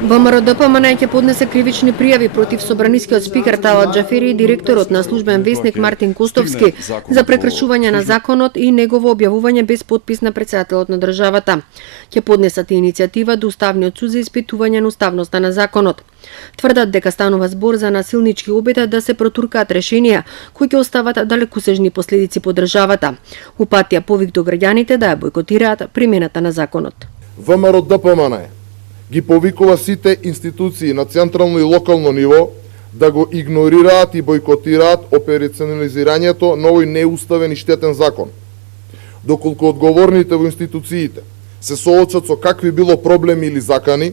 ВМРО-ДПМН ќе поднесе кривични пријави против собранискиот спикер Талат Џафери и директорот на службен весник Мартин Костовски за прекршување на законот и негово објавување без подпис на претседателот на државата. Ќе поднесат и иницијатива до Уставниот суд за испитување на уставноста на законот. Тврдат дека станува збор за насилнички обида да се протуркаат решенија кои ќе остават далекосежни последици по државата. Упатија повик до граѓаните да ја бойкотираат примената на законот. ВМРО-ДПМН ги повикува сите институции на централно и локално ниво да го игнорираат и бойкотираат операционализирањето на овој неуставен и штетен закон. Доколку одговорните во институциите се соочат со какви било проблеми или закани,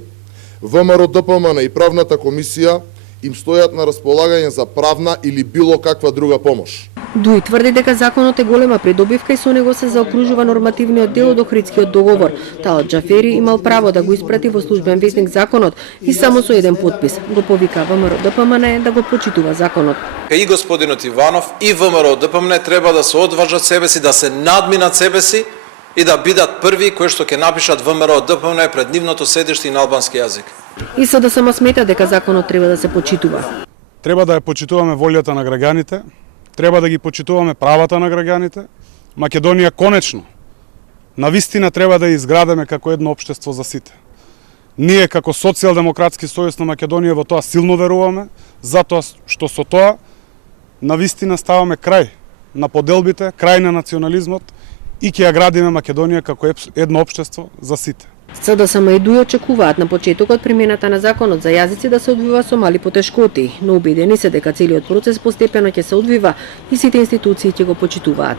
ВМРО-ДПМН и правната комисија им стојат на располагање за правна или било каква друга помош. Дуи тврди дека законот е голема придобивка и со него се заокружува нормативниот дел од Охридскиот договор. Талат Џафери имал право да го испрати во службен весник законот и само со еден подпис. Го повика ВМРО-ДПМН да го почитува законот. И господинот Иванов и ВМРО-ДПМН треба да се одважат себе си, да се надминат себе си и да бидат први кои што ќе напишат ВМРО-ДПМН пред нивното седиште на албански јазик. И СДСМ смета дека законот треба да се почитува. Треба да ја почитуваме волјата на граѓаните, треба да ги почитуваме правата на граѓаните. Македонија конечно, навистина треба да ја изградиме како едно општество за сите. Ние како Социјалдемократски сојуз на Македонија во тоа силно веруваме, затоа што со тоа навистина ставаме крај на поделбите, крај на национализмот и ќе ја градиме Македонија како едно општество за сите. СДСМ и ДУИ очекуваат на почетокот примената на законот за јазици да се одвива со мали потешкоти, но убедени се дека целиот процес постепено ќе се одвива и сите институции ќе го почитуваат.